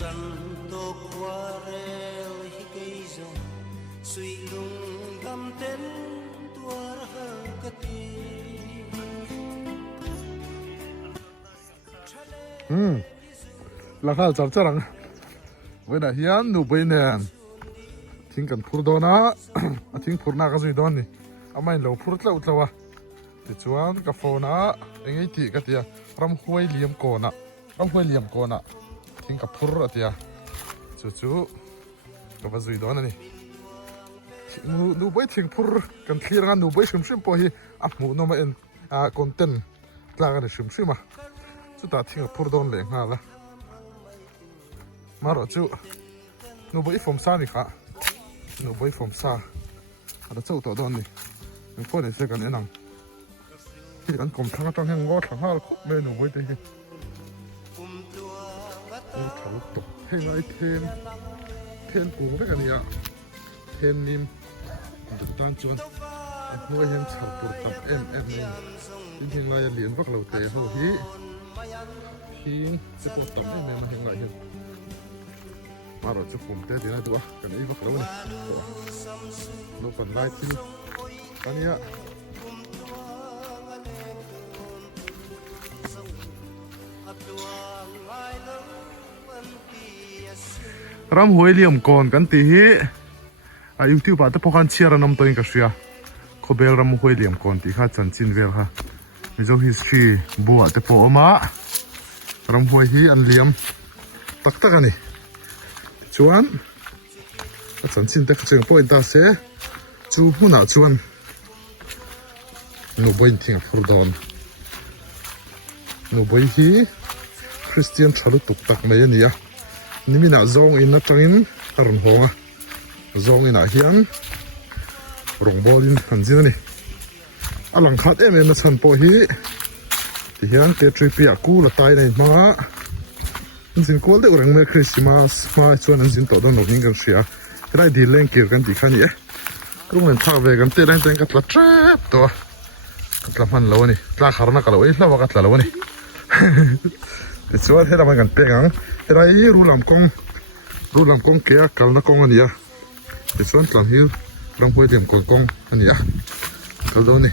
ราคาจับจังเวลาเฮียนดูไปเนี่ยทิ้งกันพูดโดนะทิ้งพูดหน้าก็สุดโดนนี่เอาไม่เราพูดแล้วตัวติดชวนกับโฟนะเองไอ้ที่ก็เตียรำห้วยเหลี่ยมโกนะรำห้วยเหลี่ยมโกนะทิ้งกับพูดอะเตียจู่ๆกับสุดโดนนี่นูไปทิ้งพูดกันที่ร้านนูไปชิมพอฮีหมูนมาเอ็นคอนเทนต์ลากันชิมมาสุดท้ายทิ้งกับพูดโดนเลยฮะละมาหรอจู่นูไปฟอมซ่านี่ค่ะนูไปฟอมซ่าอะไรจู่ตัวโดนนี่ยังพูดในเสียกันเองนังที่อันกลมทั้งจังแห่งวอดทั้งห้าคุบเมนูไปดีเขาตกให้ไรเทนปูได้กันเนี่ยเทนนิมดุตันจวนหัวเห็นชาวปูตับนี่จริงๆเราจะเลี้ยงพวกเราเตะเขาฮีจะปูตับมาเห็นไรเห็นมาเราจะคุมเตะดีนะตัวกันไอ้พวกเราเนี่ยเราปั่นไล่ที่ตอนนี้รำหวยเหลี่ยมก่อนกันตีอายุที่ป่าตะพกันเชียร์นำตัวเองกับเชียเขาเบลรำหวยเหลี่ยมก่อนตีข้าจันจินเวลค่ะมีเจ้า history บัวตะโพอมารำหวยฮีอันเหลี่ยมตักกันนี่ชวนจันจินตะเชิงพออินตาเสจูหัวหน้าชวนนูบอยทิ้งพูดดอนนูบอยฮีคริสเตียนชาลุตุกตักไม่ยันเนี่ยนี่มีหน้าซองอินนัตรินอารมณ์หัวซองอินอาเฮียนรองบอลินหันเจนี่อลังคัดเอ็มมาชันโปฮีที่เฮียนเกตรีเปียกูละตายในมาจินกอลเด็กรังเมคริสต์มาสมาชวนจินต่อดอนนกนิ่งกันเสียได้ดีเล่นเกี่ยวกันที่ขันเนี่ยก็เหมือนท่าเวกันเต้นกันละแทบตัวกัตละมันแล้วนี่ลาขารนักแล้วแล้วว่ากัตละแล้วนี่ส่วนที่เรากันเตะงังที่เรารู้ลำกงเกี่ยกันนักกงอันนี้ส่วนหลังที่รำพูดเต็มกงอันนี้กันดูนี่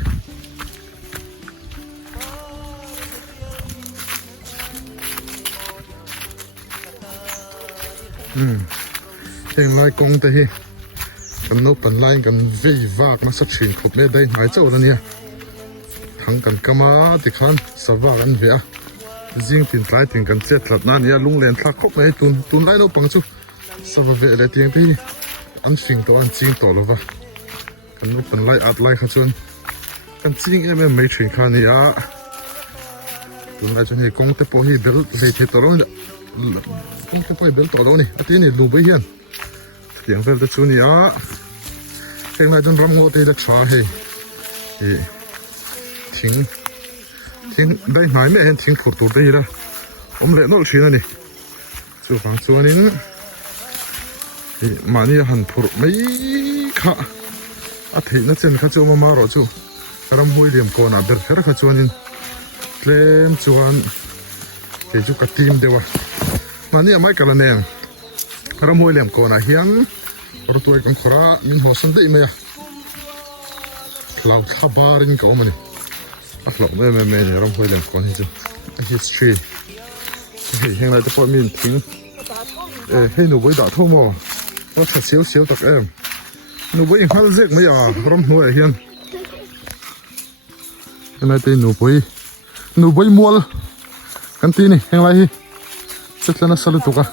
เองไล่กงแต่ที่กันนกปันไล่กันวิ่งวากมาสักชิ้นขบไม่ได้หายเจ้าแล้วเนี่ยทั้งกันกมาติขันสวากันเวียจิงตินไตรติงกันเจ็ดหลัดนั่นเนี่ยลุงเลียนทักคบไม่ตุนไล่เราปังจูสวาเวอะไรติงที่อันฟิงตัวอันจิงต่อแล้ววะกันนกปันไล่อัดไล่ขจรกันจิงไม่ถึงขนาดนี้ตุนไล่จนเห็นกงเตปฮีเบลเลยเทต่อแล้วเนี่ยกงเตปฮีเบลต่อแล้วนี่แต่ที่นี่ลูบเฮียนเสียงเฟลต์จูนี่เองไล่จนรำโง่ตีเด็กชาเฮทิ้งได้ไหนไม่เห็นทิ้งผูดตัวได้ละเล่นโน้ตชิ้นนี่จู่ฟังส่วนนี้มานี่หันผูดไม่ค่ะอาทิตย์นั้นเจนข้าจู่มารอจู่รำหวยเหลี่ยมก่อนเบลเฮร์ข้าจู่นี่เคลมจวนเกี่ยวกับทีมเดียวมานี่ไม่กันแล้วเนี่ยรำหวยเหลี่ยมก่อนเฮียนรถตัวกันขรามินหัวสันได้ไหมเราทับบารินก็มันนี่อักหลงไม่เนี่ยรำหวยเหลี่ยมก่อนนี่จ้ะ history เฮงไรจะพอมีทิ้งให้หนูไปด่าทุ่มว่าถ้าเสียวตักเอ็มหนูไปยิงฮัลเซกไม่อ่ะรำหวยเฮียนเฮงไรตีหนูไปมัวกันตีนี่เฮงไรเสร็จแล้วนะสลุตุกะ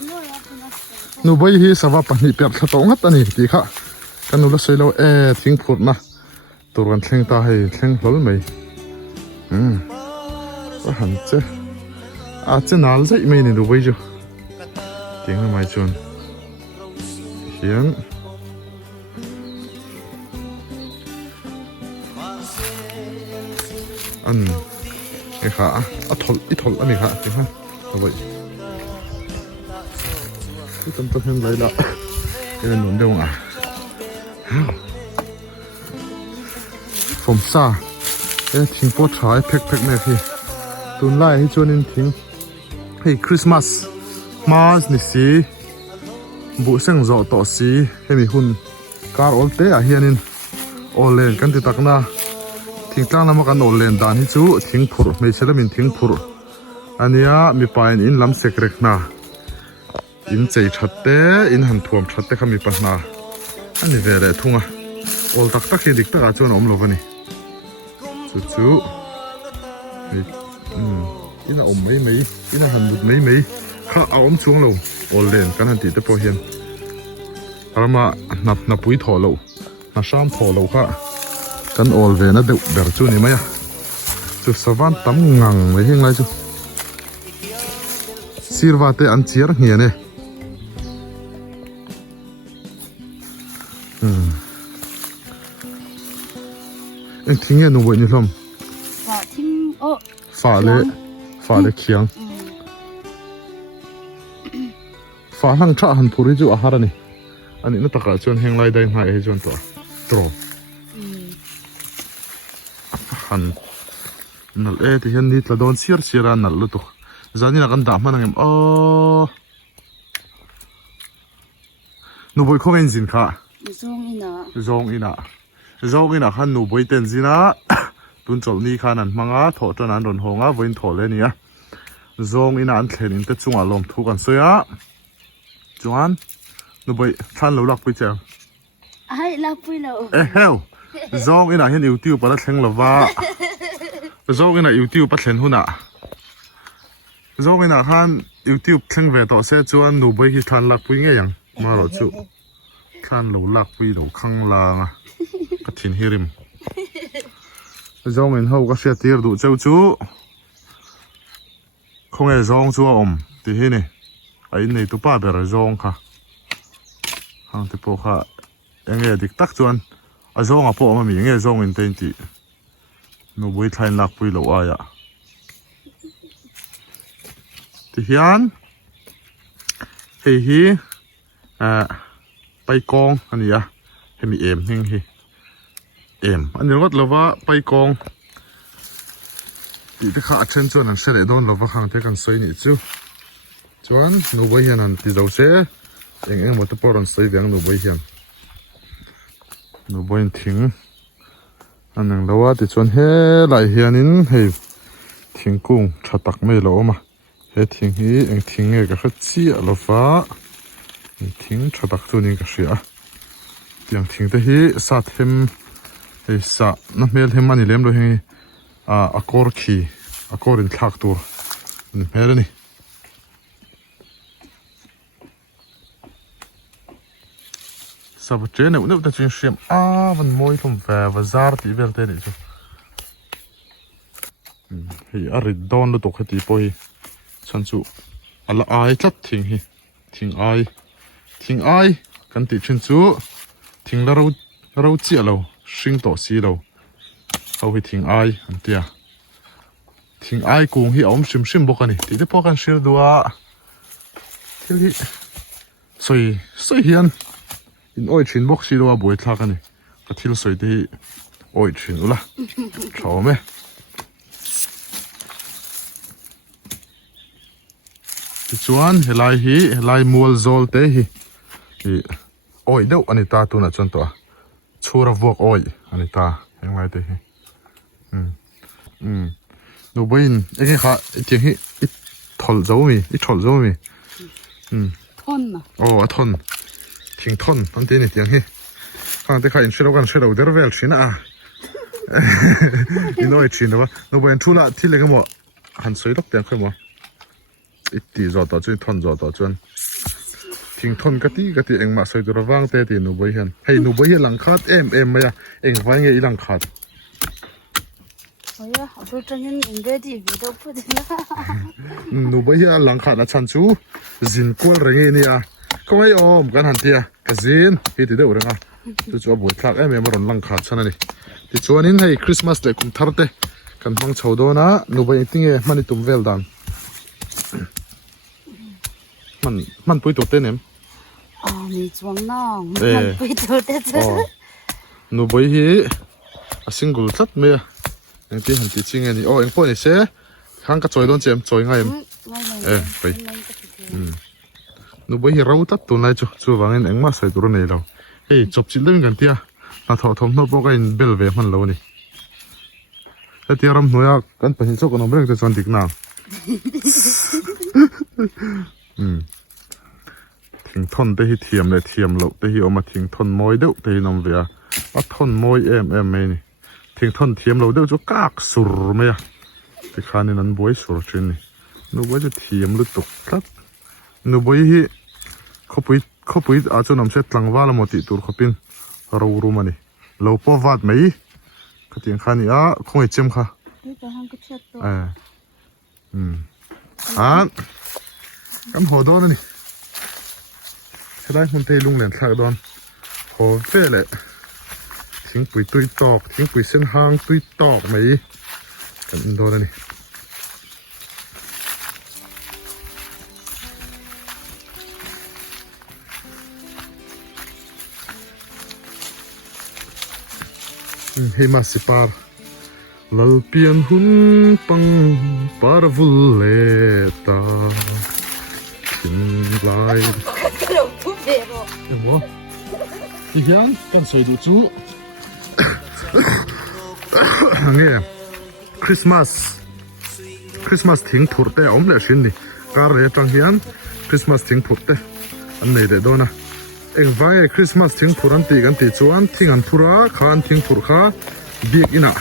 หนูไปฮีสวาปนิเปียกตองฮัตนี่ตีค่ะกันหนูละสวยเราทิ้งพูดนะตัวกันเชิงตาให้เชิงหลไม่ก็หันเจ้อาจจะนานสักไม่เนี่ยดูไปจูเก่งไม่จนเขียนไอ้ขาทอลอันนี้ค่ะจริงป่ะเอาไว้ที่ต้นเห็นไรละเป็นหนุนเดียวอ่ะผมซาทิ้งโป๊ะฉายเพ็กแม่พี่ตุนไล่ให้จวนนินทิ้งให้คริสต์มาส มาสนิสีบุเซงโจต่อสีให้มีหุ่นการโอลเตะเฮียนินโอเลนกันติดตักนะทิ้งกลางน้ำกันโอเลนดานฮิจูทิ้งผุไม่ใช่ละมินทิ้งผุอันนี้มีปลายอินลำเสกเร็กนะอินใจชัดเตะอินหันถ่วมชัดเตะขมีปัญหาอันนี้เวลาทุ่งอ่ะโอลตักตักเฮดิกตักอาจจะนอมลบนี่จู่อิน่าอมไม่อิน่าหันบุดไม่ข้าเอาอมช่วงเราโอเลนกันหันติดแต่พอเห็นเรามานับปุยถอเรามาซ้ำถอเราค่ะกันโอลเวนะเดือดเดือดจู่นี่ไหมอ่ะจู่สวรรค์ตั้มงังไม่เห็นไรจู่สิรวาเตอันเชียร์เหี้ยเนี่ยเอ็งทิ้งเงินหนูไว้นี่ลมฝ่าทิ้งโอ้ฝ่าเลยเคียงฝ่าหลังชาหันพูริจูอาหารนี่อันนี้นัตตะจวนแห่งไรได้หายให้จวนตัวตรอหันนั่นที่เห็นนี่ละโดนเสียรันนั่นลุตุจานี่นักอันดามันงั้นหนูไปคงเงินสินค้าซองอินะขันหนูไปเต้นสินะตุนจลนี่ขานันมังอาถอดจนนั้นรนหงอาวินถอดเลยเนี่ยซองอินะอันเขียนอินเตจุงอารมณ์ทุกันเสียจวนหนูไปท่านเราลักไปเจ้าให้ลักไปแล้วเฮ้ยซองอินะเห็นยูทูบปะละเชงละว่าซองอินะยูทูบปะเชงหุ่นอ่ะซองอินะขันยูทูบเชงเวทต่อเสียจวนหนูไปที่ท่านลักไปไงยังมาหรอจู่ท่านเราลักไปเราข้างล่างอ่ะกระถิ่นฮิริมจงเงินเขาก็เสียตีร์ดูเจ้าจูคงไอ้จงจูที่ที่นี่ไอ้นี่ตัวป้าเบรจงค่ะหางที่พวกค่ะยังไงดิกตักจวนไอ้จงอ่ะพวกมันมียังไงจงเงินเต็มที่นูบุยไทยนักบุยเหล่าอ้ายที่ฮีอันเฮีไปกองอันนี้อะให้มีเอ็มยังฮีอันนี้รถเราว่าไปกองที่ข้าเชิญชวนนั่นเสด็จโดนเราว่าข้างเทกันสวยนี่จู่จวนหนูไปเห็นนั่นที่เราเสียเองหมดตัวปอนสวยเบียงหนูไปเห็นหนูไปทิ้งอันนั้นเราว่าที่จวนเฮ้ไหลเฮียนินเฮ้ทิ้งกุ้งชัดตักไม่หล่อมาเฮ้ทิ้งฮีเองทิ้งเองก็ขัดเสียเราฟ้าทิ้งชัดตักตัวนี้ก็เสียยังทิ้งแต่ฮีสัตว์เห็มไอ้สัตว์นั่นเมลเห็มมันนี่เลี้ยมด้วยฮีอากอร์คีอากอร์อินทักตัวนี่เมลนี่สับเจนเนี่ยแต่จริงเสียมมันมวยทุ่มแฝงซาร์ที่เวลเตอร์นี่จ้ะเฮ้ยอาริดดอนแล้วตกที่ปอยฉันจู่อะไรไอจัดทิ้งฮีทิ้งไอกันติฉันจู่ทิ้งแล้วเราเจี๋ยเราชิงต่อสีเราเอาไปทิ้งไออันเดียทิ้งไอกุ้งที่เอาชิมบอกกันนี่ที่ได้พอกันเชื่อดูว่าที่สวยเฮียนอินอ้อยชินบอกสีดูว่าบวยทักกันนี่ก็ที่สวยที่อ้อยชินอุละชอบไหมที่ชวนเฮลัยมัวโซลเตฮีอ้อยเดี๋ยวอันนี้ตาตัวน่ะจนตัวชัวร์วอกอ้อยอันนี้ตายังไงเตะดูไปอินไอ้ค่ะไอ้เจ้าฮีไอ้ถอดเจ้ามีทนนะโอ้ทนทิ้งทนอันที่นี่เจ้าฮีข้างที่ข้าอินเชื่อกันเชื่อเราเดี๋ยวเวลชินะอินอ้อยชินะวะดูไปอินทุละที่เล็กมั้งหันสวยล็อกเตียงค่อยมั้งไอ้ตีจอต่อจนทนจอต่อจนทิ้งทนกะทิเองมาสวยตัวระวังเตะตีหนูไปเห็นให้หนูไปเห็นหลังขาดเอ็มไหมอะเองไว้ไงอีหลังขาดโอ้ยเอาไปจังยันเองก็ดีไปดูพูดนะหนูไปเห็นหลังขาดนะฉันชูจินกวลเรื่องนี้อะก็ไม่กันหันเตียก็จินที่ติดเรื่องอ่ะจู่ๆบุญคลากเอ็มมาหล่นหลังขาดฉันนี่ที่ชวนนี้ให้คริสต์มาสเด็กคุมทาร์เตกันฟังชาวโดนะหนูไปติ้งมันนี่ตุ้มเวลดันมันปุยตัวเต้นเอ็มมีจวงน้องมันปุยตัวเต้นหนูไปเห็นซิงเกิลชัดไหมอย่างที่หันที่จริงไงนี่เอ็งพอนี่เสียข้างกระจอยโดนเจมจอยง่ายไป nu boi hi rau tat tu nai chu wangin engma sai tur nei lo hei chop chil ding kan tia na tho thom no boka in bel ve man lo ni ta tia ram noya kan pahin chok no brek te chon dik na thing thon te hi thiam le thiam lo te hi oma thing thon moi deuh te hi nom ve a thon moi em mai ni thing thon thiam lo deuh chu kak sur me ya ti khanin an boi sur chin ni nu boi chu thiam lu tuk tlat nu boi hi khopui a chu nam se tlangwa la moti tur khopin ro ru mani lo po wat mai ka tiang khani a khoi chem kha Cái cái hang cái chết to. an kam ho don ni sai hun te lung len thak don ho ve le thing pui tui tok thing pui sen hang tui tok mai kan don ni hema sipar lalpian hun pang parvuleta tin lai Cái đầu cũng đẹp rồi. mo ti hian kan sai du chu nge Christmas thing thurte om le shin ni kar re tang hian Christmas thing thurte an nei de dona eng vai Christmas thing thuran ti kan ti chuan thing an thura khan thing thur kha biak ina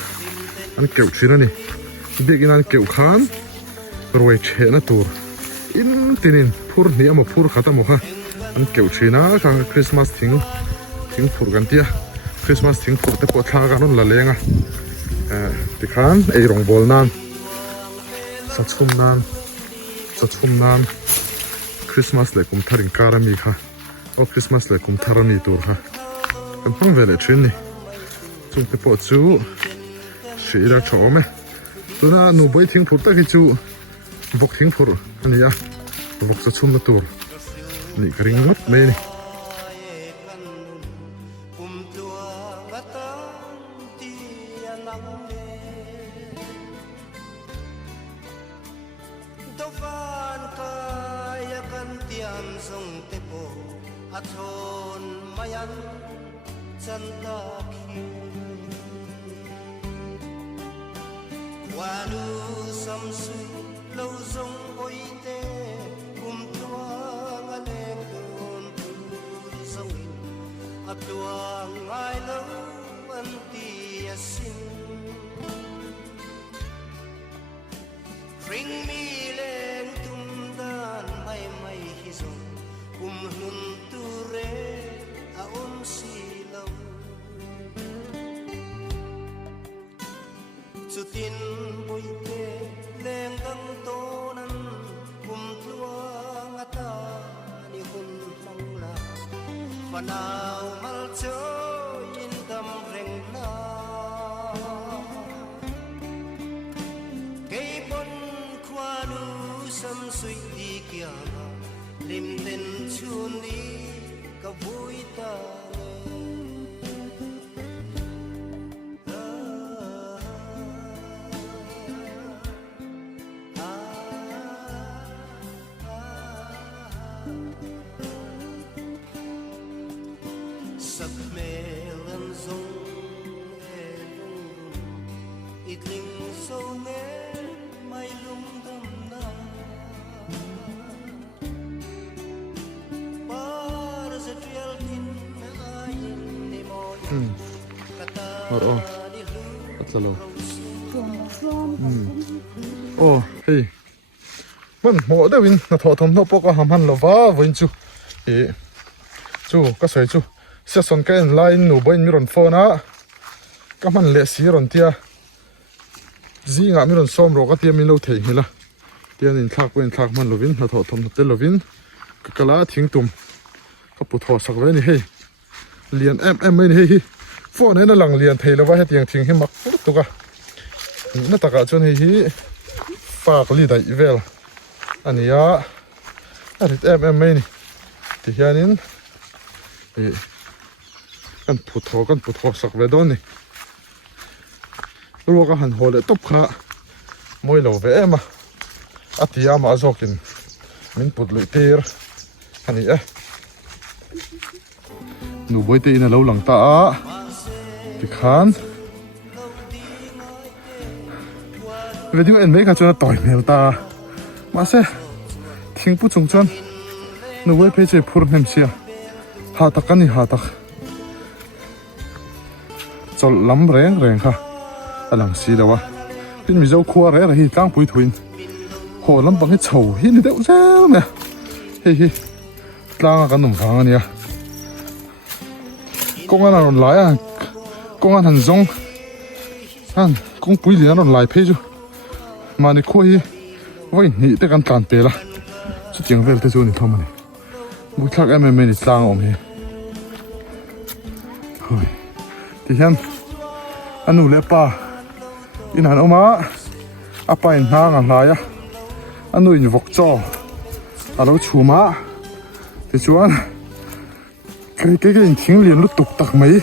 an keu thina ni biak ina an keu khan roi chena tur in tinin phur ni ama phur khata mo kha an keu thina kha Christmas thing thur kan tia Christmas thing thur te po thla ga non la lenga ti khan ei rong bol nan sa chum nan Christmas le kum tharin karami kha o Christmas le kum tharani tur kha kan hang vele thin ni chung te po chu shira chome tuna nu boi thing phur ta ki chu bok thing phur ania bok cha chum na tur ni kring mat me ni Bring me lên tum dan mai mai hi zo kum nun tu re a si lo chu tin boi te leng dang to nan kum tuang ata ni hun mang la fanau mal cho in dam reng na sam sui di kya lim ten chun di ka vui ta sab melan zong e lung itling so ne mai lung dam na Oro, atlalo. Xuồng. Oh, hey. Vâng, mỏ đây win, na thọ thầm nó poka ham han lova vinh chu. Chu, cái sợi chu. Sẽ son cái line nụ bên miron phone á. Các man lệ xí ron tia. Zí ngã miron som rồi cái tia min lâu thấy hila. Tia nên thạc bên thạc man lovin, na thọ thầm nó lovin. Cái lá thing tum. Các bút thọ sắc vậy ni hey. Liền em mấy hey. Phone này nó lằng liền thấy là vậy tiếng thing hi mặc tu cả. Nó ta cả chôn hi phạc li đại vel. Anh ya. Em mấy ni. Thì hiện in. Kan phut thọ sắc vậy đó ni. Rồi cái hành hồ lại top khá. Mỗi lâu về em à. Ati ama azokin. Min put lụi tir. anh ấy nụ bơi tê là lâu lằng ta thì khán về tiếng anh mấy cái cho tỏi mèo ta mà sẽ tiếng bút trồng chân nụ bơi phê chơi phun hem xia hạ tắc cái này hạ tắc cho lắm rèn kha alang xì đâu à tin mình dâu khua rẽ là hi cang bụi thuyền hồ lắm bằng cái chầu hi đi đâu ra nè hi hi lang cái nồng vàng này công an là lái à công an hành dòng anh công bụi liền nó lái phê chứ mà này khua hi vậy nhị tới căn cản bể là chút tiếng về tới chỗ này thôi mà này bụi khác em này lang ổn hi thôi thì hen anh nụ lẽ pa in han oma apa in hang an hlaya anu in vok cho alo chuma te chuan cái in thing lian lu tuk tak mai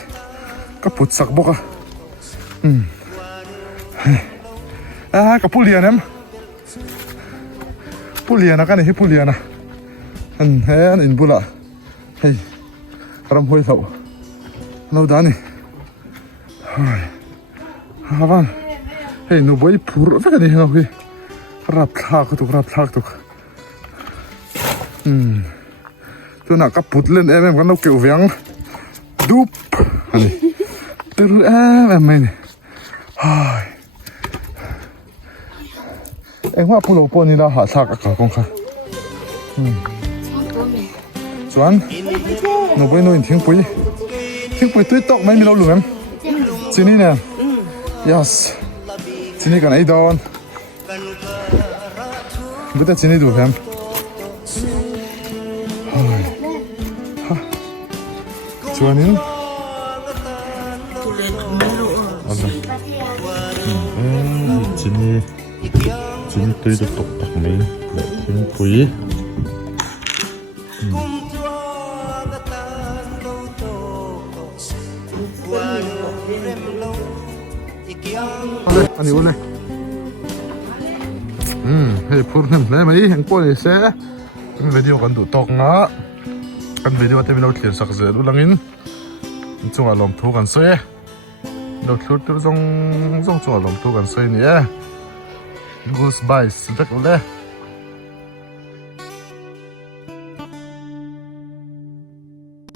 ka put sak boka ka pulian em pulian ka ni pulian an hen in bula hey ram hoi thau no dani havan hey no boy pur ve ka ni ha hi rap thak tuk tu na ka put len em kan no keu veng dup ani tur em mai ni hai em hoa pulo poni la ha sak ka kong kha chuan no boy no in thing pui tui tok mai mi lo lu em chini nè yes chini kan ai don bữa chini đủ em chuanin chini tui được tok tak mai le thing pui anh yêu này hey purnem này mấy hàng qua này sẽ video kan du tok nga kan video te bilo clear sak ze lu langin chunga lom thu kan se lo thlut tu zong chung lom thu kan se ni goodbye vek le